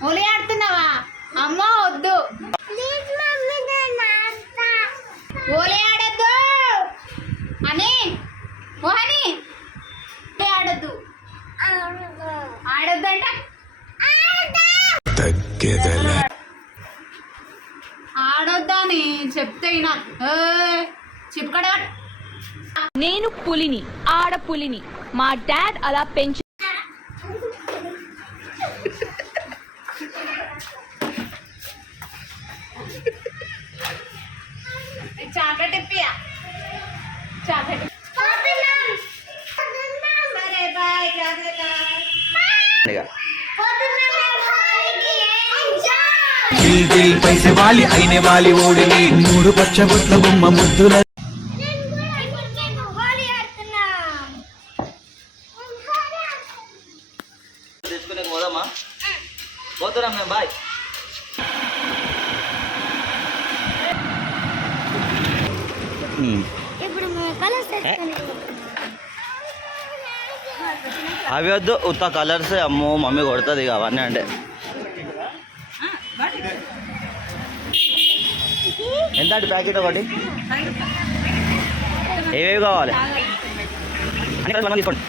హోలీ ఆడుతున్నావా? అమ్మ వద్దు, హోలీ ఆడద్దు అని మోహని ఆడద్దు, ఆడద్దు అంటే ఆడొద్దా అని చెప్తే చిప్పుకడ. నేను పులిని, ఆడపులిని. మా డాడ్ అలా పెంచు. చాక్లెట్ ఇప్పియా, చాక్లెట్. సరే బాయ్, पैसे वाली आईने वाली ओडली मूड पచ్చబొట్ల బొమ్మ ముద్దుల తెచ్చుకునే పోదామా? పోతురా మేము. బాయ్. అవి వద్దు, ఉత్త కలర్స్. అమ్మో మమ్మీ కొడుతుంది ఇక అవన్నీ. అంటే ఎంత అంటే ప్యాకెట్ ఒకటి? ఏవేవి కావాలి అన్ని కలిసి మనం తీసుకోండి.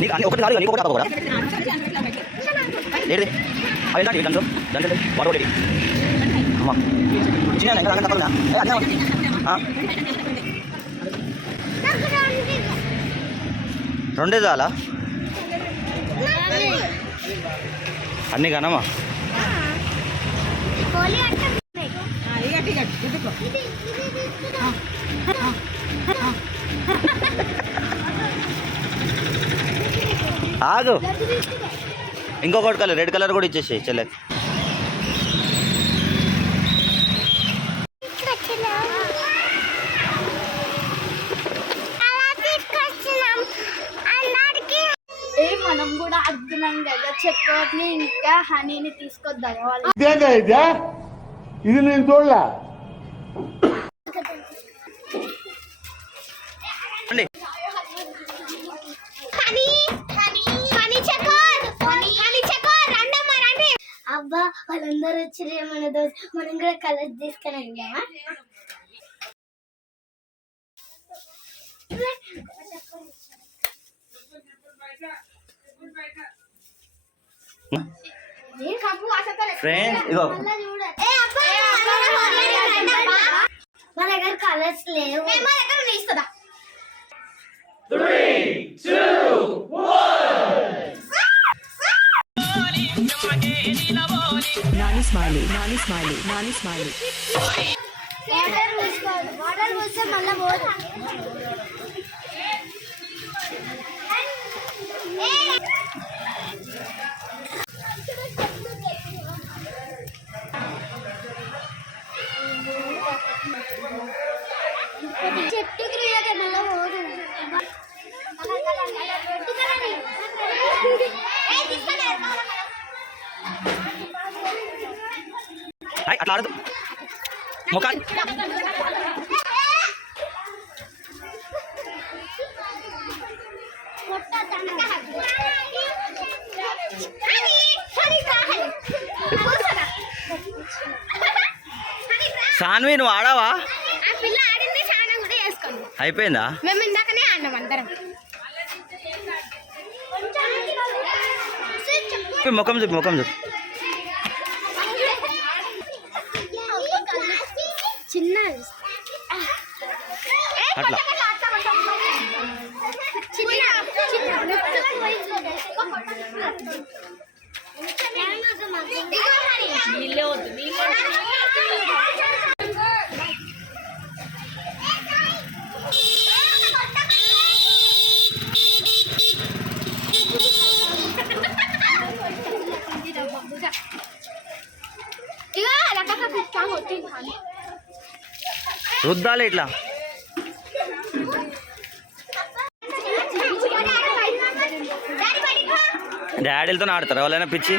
నీకు అన్ని ఒకటి కాదు, నీకు ఒకటి కాదు. ఏంటి అవి ఎంత దాంట్లో దాంట్లో వాటర్ ఒకటి అమ్మా చిన్న ఇంకా దాకా తప్పదునా? రెండే చాలా అన్నీ కనమ్మా. ఆగు, ఇంకొకటి కలర్, రెడ్ కలర్ కూడా ఇచ్చేసి చెల్లెకి. మనం కూడా అర్థం కదా, చక్కెరని ఇంకా హనీని తీసుకొద్దాం. ఇది నేను చూడలే. అబ్బా వాళ్ళందరూ వచ్చి మన దోస్తు, మనం కూడా కలర్స్ తీసుకొని వెళ్ళామా? ఫ్రెండ్స్ ఇగో మన దగ్గర కలర్స్ లేవు. ఇస్తుందా? 3, 2, 1. Nani smiley, Nani smiley, Nani smiley. Water పోస్తే మళ్ళీ పోదు. చెట్టుకి మళ్ళీ పోదు. అట్లా ఆడదు ముఖాన్ని. సాన్వి నువ్వు ఆడావా? అయిపోయిందా? మేము ఇందాకనే ఆడినాం అందరం. ముఖం చూపి, ముఖం చూపి. చిన్న అట్లా రుద్దాలి ఇట్లా. డాడీలతో ఆడతారు ఎవరైనా పిచ్చి?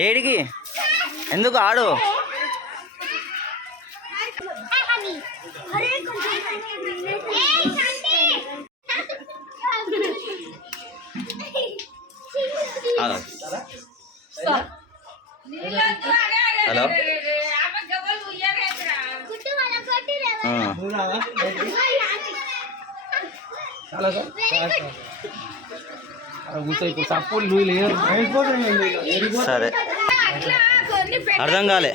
ఏడికి ఎందుకు ఆడు హలో సరే అర్థం కాలే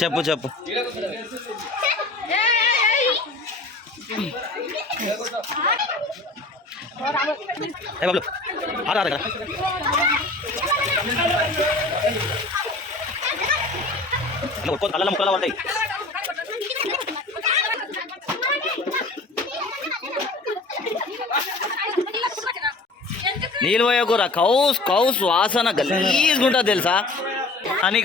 చెప్పు చెప్పు ఏ బాబు ఆరా ఆరా కళ్ళ ముక్కలు పడతాయి నీళ్ళు పోయకూర కౌస్ కౌస్ వాసన గలీజ్గుంటుంది తెలుసా అని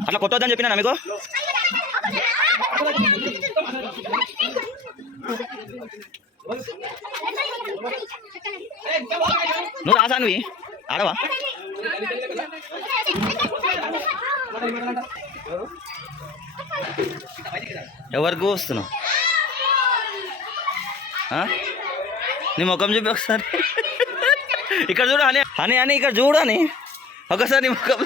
అట్లా కొట్టొద్దని చెప్పినా మీకు నువ్వు రాసా నువ్వు ఆడవా ఎవరికి వస్తున్నావు నీ ముఖం చూపి ఒకసారి ఇక్కడ చూడు అని అని అని ఇక్కడ చూడు అని ఒకసారి నీ ముఖం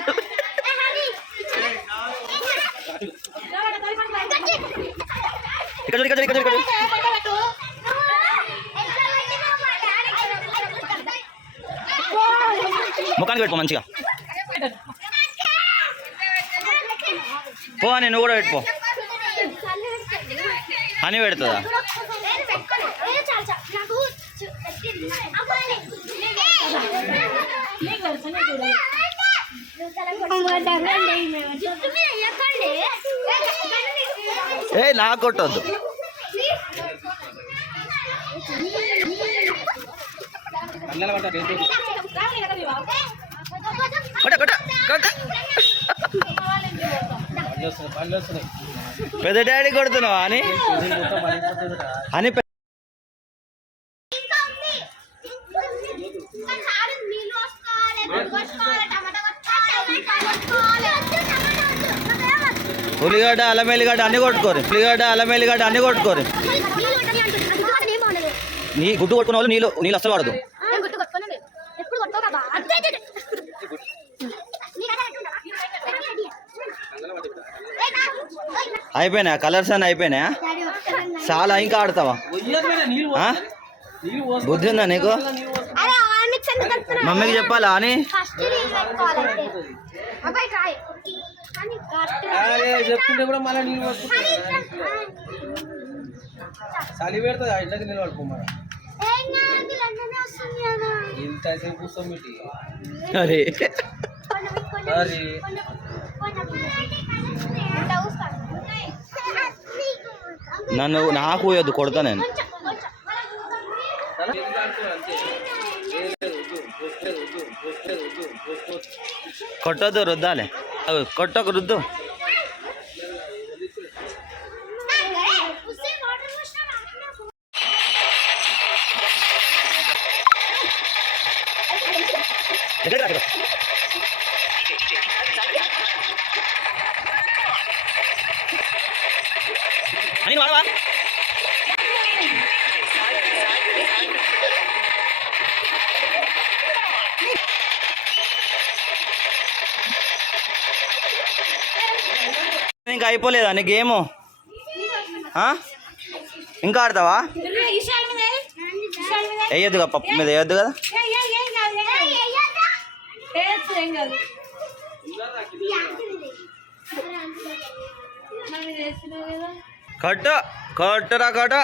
ఇక్కడ చూడు ఇక్కడ చూడు ఇక్కడ చూడు ముఖానికి పెట్టుకో మంచిగా పో అని నువ్వు కూడా పెట్టుకో అని పెడుతుందా ఏ నా కొట్టొద్దు కొట్ట కొట్ట కొట్ట పెద్ద డాడీ కొడుతున్నావా అని అని ఉల్లిగడ్డ అల్లం ఎల్లిగడ్డ అన్ని కొట్టుకోరు ఉల్లిగడ్డ అల్లం ఎల్లిగడ్డ అన్ని కొట్టుకోరు నీ గుడ్డు కొట్టుకున్న వాళ్ళు నీళ్ళు నీళ్ళు అసలు వాడదు అయిపోయినా కలర్స్ అని అయిపోయినాయా చాలా ఇంకా ఆడతావా బుద్ధి ఉందా నీకు మమ్మీకి చెప్పాలా అని చెప్తుంటే కూడా మళ్ళీ నీళ్ళు చలి పెడుతుంది ఇంట్లోకి నిలబడుకోమా ఇంతసేపు కూర్చోబెట్టి అరే అరే నన్ను నాకు పోయొద్దు కొడతా నేను కొట్టొద్దు రుద్దాలే కొట్టకు రుద్దు అని వాడవా ఇంకా అయిపోలేదా నీ గేము ఇంకా ఆడతావా వేయద్దుగా పప్పు మీద వేయద్దు కదా కట్ట కట్టరా కట్ట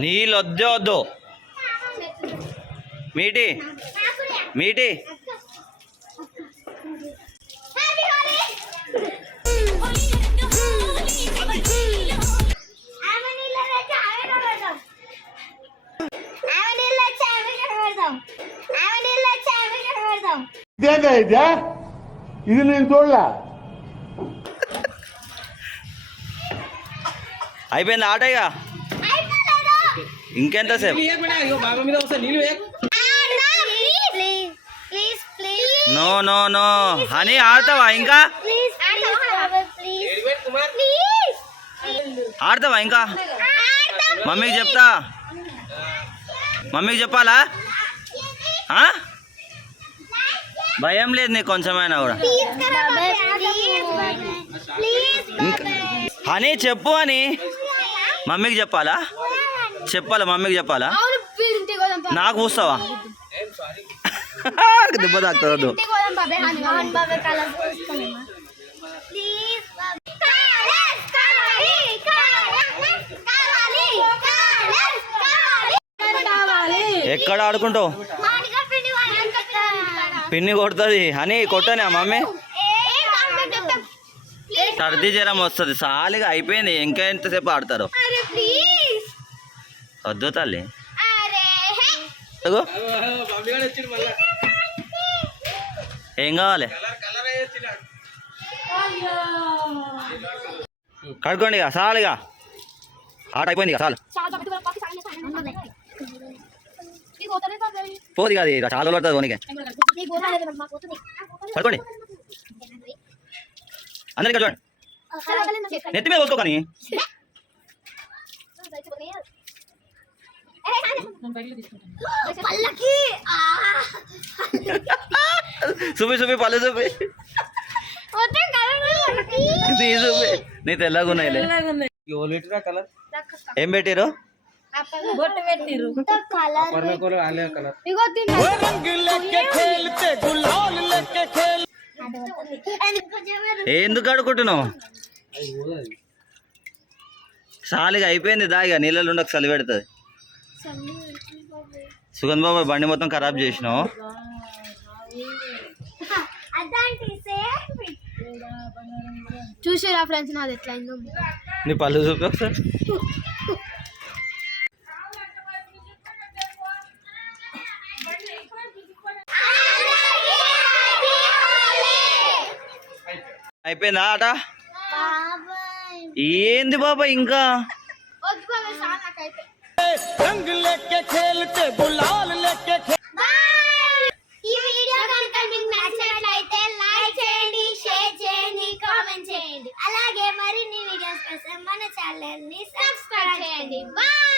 నీళ్ళు వద్దే వద్దు మీటి మీటి ఇదేందా ఇదే ఇది నేను చూడలే. అయిపోయింది ఆట ఇక ఇంకెంతసేపు బాబా మీద వస్తా నీళ్ళు please please no no no honey ఆడతావా ఇంకా ప్లీజ్ ప్లీజ్ కుమార్ ప్లీజ్ ఆడతావా ఇంకా మమ్మీకి చెప్తా మమ్మీకి చెప్పాలా ఆ? భయం లేదు నీకు కొంచెమైనా కూడా ఇంకా హనీ చెప్పు అని మమ్మీకి చెప్పాలా మమ్మీకి చెప్పాలా అవును వీడి ఇంటికి పోదాం పా. నాకు పూస్తావా దెబ్బ తాకుతుంది ఇంటికి పోదాం బాబే హాని మోహన్ బాబా కలర్ పూసుకునేమా ప్లీజ్ కలర్స్ కావాలి కావాలి కావాలి కావాలి ఎక్కడ ఆడుకుంటావు మాడిగా పిండి పిన్ని కొడుతుంది హనీ కొట్టని మమ్మీ సర్ది జ్వరం వస్తుంది సాలిగా అయిపోయింది ఇంకా ఎంతసేపు ఆడతారు అరే ప్లీజ్ వద్దు తల్లి అరే అగో, మమ్మీ కూడా వచ్చిండు మళ్ళా ఏం కావాలి కలర్ వచ్చినాడు కడుక్కోండి ఇక సాలిగా ఆట అయిపోయింది ఇక చాలు చాలా బాబే తు పాకి సాగనే సాగనే ఈ గోతనే బాబే పోదు కాదు ఇక చాలా పడుతుంది పోనీకే ఈ గోతనే మా గోతనే కడుకోండి అందరికీ చూడండి నెత్తి మీద వద్దు కానీ పల్లకి చూపి పళ్ళు చూపి మొత్తం కలర్ ఇది చూపి నీ తెల్లగున్నాయిలే లీటరా కలర్ ఏం పెట్టారు కలర్ ఆలే కలర్ ఇగో తిన్న ఎందుకు ఆడుకుంటున్నావు అది పోదు సాలిగా అయిపోయింది దా ఇక నీళ్ళలో ఉండక చలి పెడుతుంది సుగంధ్ బాబాయ్ బండి మొత్తం ఖరాబ్ చేసినావు అదంటే చూసిరా ఫ్రెండ్స్ నాది ఎట్లా అయిందో నీ పళ్ళు చూపి ఒకసారి అయిపోయిందా ఆట ఏంది బాబా ఇంకా వద్దు బాబే చాలా నాకైతే ఈ వీడియో కనుక మీకు నచ్చినట్లయితే లైక్ చేయండి షేర్ చేయండి కామెంట్ చేయండి అలాగే మరిన్ని వీడియోస్ కోసం మన ఛానల్ ని సబ్స్క్రైబ్ చేయండి బాయ్.